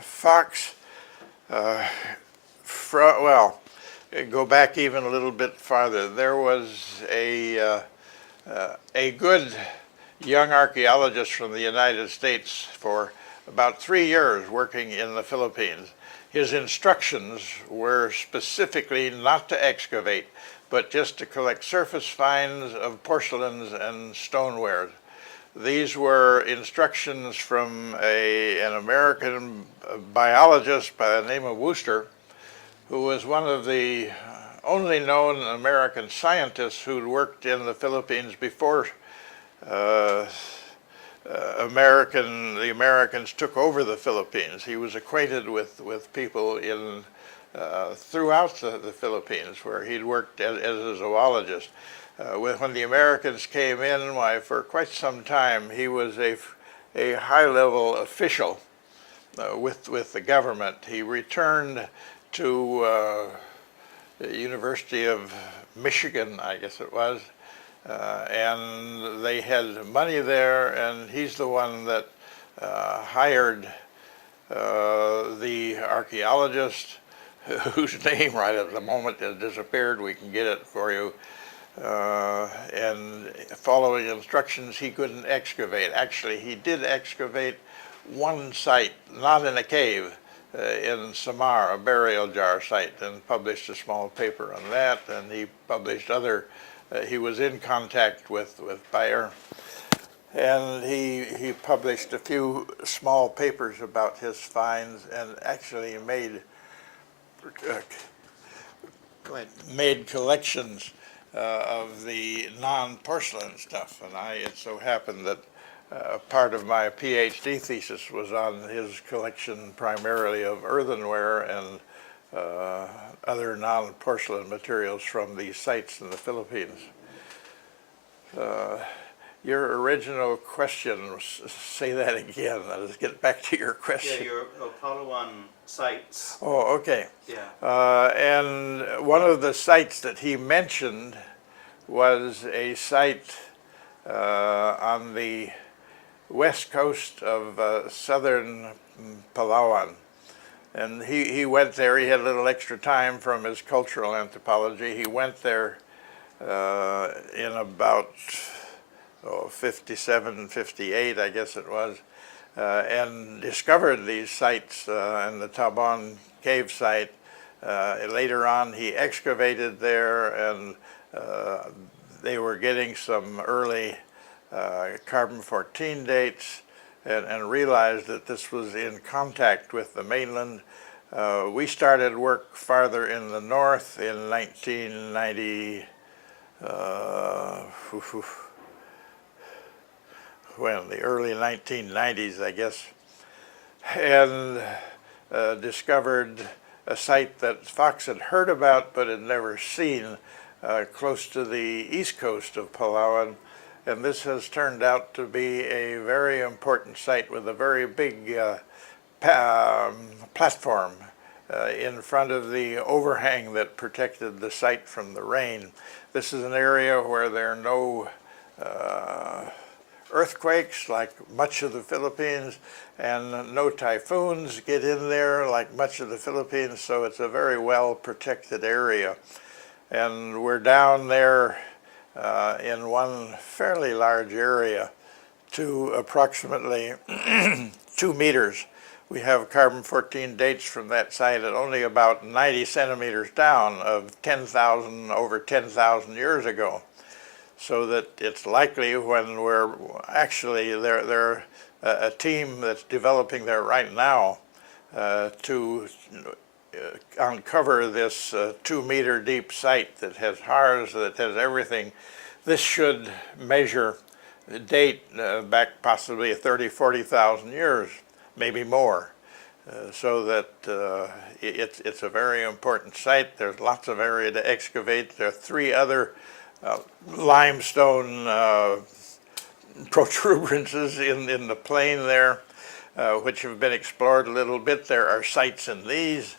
Fox, well, go back even a little bit farther. There was a good young archaeologist from the United States for about 3 years working in the Philippines. His instructions were specifically not to excavate, but just to collect surface finds of porcelains and stoneware. These were instructions from an American biologist by the name of Wooster, who was one of the only known American scientists who'd worked in the Philippines before the Americans took over the Philippines. He was acquainted with people throughout the Philippines, where he'd worked as a zoologist. When the Americans came in, why, for quite some time, he was a high-level official with the government. He returned to the University of Michigan, I guess it was, and they had money there, and he's the one that hired the archaeologist, whose name right at the moment has disappeared. We can get it for you. And following instructions, he couldn't excavate. Actually, he did excavate one site, not in a cave, in Samar, a burial jar site, and published a small paper on that. And he published other, he was in contact with Bayer, and he published a few small papers about his finds, and actually made collections of the non-porcelain stuff. And it so happened that part of my PhD thesis was on his collection primarily of earthenware and other non-porcelain materials from these sites in the Philippines. Your original question, say that again. Let's get back to your question. Yeah, your Palawan sites. Oh, okay. Yeah. And one of the sites that he mentioned was a site on the west coast of southern Palawan. And he went there. He had a little extra time from his cultural anthropology. He went there in about 57, 58, I guess it was, and discovered these sites and the Taban cave site. Later on, he excavated there, and they were getting some early carbon-14 dates, and realized that this was in contact with the mainland. We started work farther in the north in 1990, when the early 1990s, I guess, and discovered a site that Fox had heard about but had never seen close to the east coast of Palawan. And this has turned out to be a very important site with a very big platform in front of the overhang that protected the site from the rain. This is an area where there are no earthquakes like much of the Philippines, and no typhoons get in there like much of the Philippines, so it's a very well protected area. And we're down there in one fairly large area to approximately 2 meters. We have carbon-14 dates from that site at only about 90 centimeters down of over 10,000 years ago. So that it's likely when we're actually, they're a team that's developing there right now to uncover this 2 meter deep site that has HARS, that has everything. This should measure the date back possibly 30, 40,000 years, maybe more. So that it's a very important site. There's lots of area to excavate. There are 3 other limestone protuberances in the plain there, which have been explored a little bit. There are sites in these.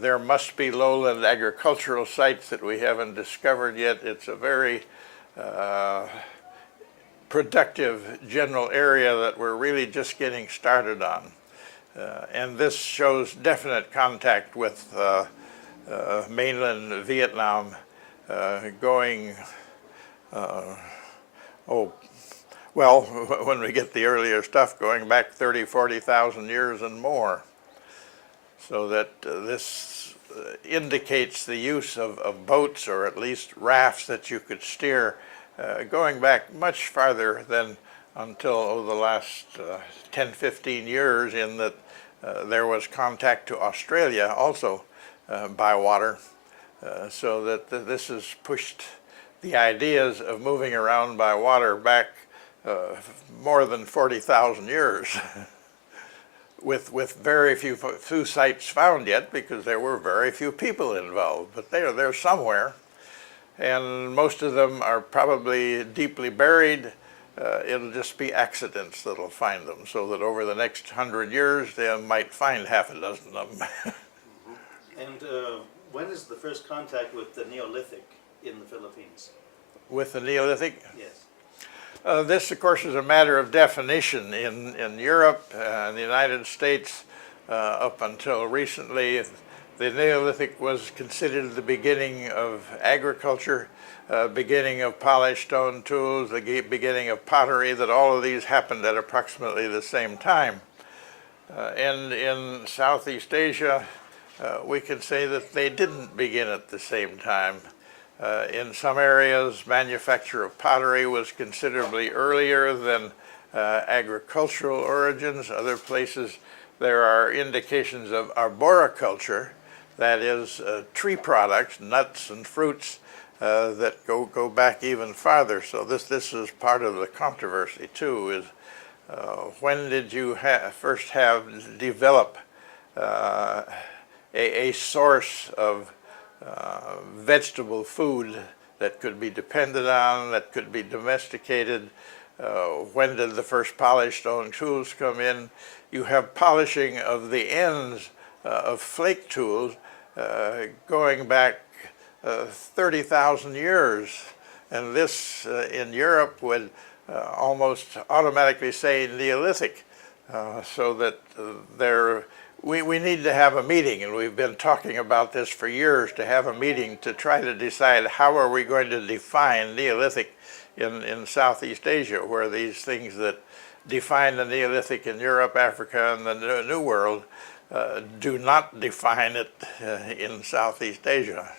There must be lowland agricultural sites that we haven't discovered yet. It's a very productive general area that we're really just getting started on. And this shows definite contact with mainland Vietnam going, oh, well, when we get the earlier stuff, going back 30, 40,000 years and more. So that this indicates the use of boats, or at least rafts that you could steer, going back much farther than until the last 10, 15 years, in that there was contact to Australia also by water. So that this has pushed the ideas of moving around by water back more than 40,000 years. with very few sites found yet, because there were very few people involved, but they're somewhere, and most of them are probably deeply buried. It'll just be accidents that'll find them, so that over the next 100 years they might find half a dozen of them. And when is the first contact with the Neolithic in the Philippines? With the Neolithic? Yes. This, of course, is a matter of definition. In Europe and the United States, up until recently, the Neolithic was considered the beginning of agriculture, beginning of polished stone tools, the beginning of pottery, that all of these happened at approximately the same time. And in Southeast Asia, we can say that they didn't begin at the same time. In some areas, manufacture of pottery was considerably earlier than agricultural origins. Other places, there are indications of arboriculture, that is, tree products, nuts and fruits, that go back even farther. So this is part of the controversy too, is when did you first develop a source of vegetable food that could be depended on, that could be domesticated? When did the first polished stone tools come in? You have polishing of the ends of flake tools going back 30,000 years. And this in Europe would almost automatically say Neolithic. So that we need to have a meeting, and we've been talking about this for years, to have a meeting to try to decide how are we going to define Neolithic in Southeast Asia, where these things that define the Neolithic in Europe, Africa, and the New World do not define it in Southeast Asia.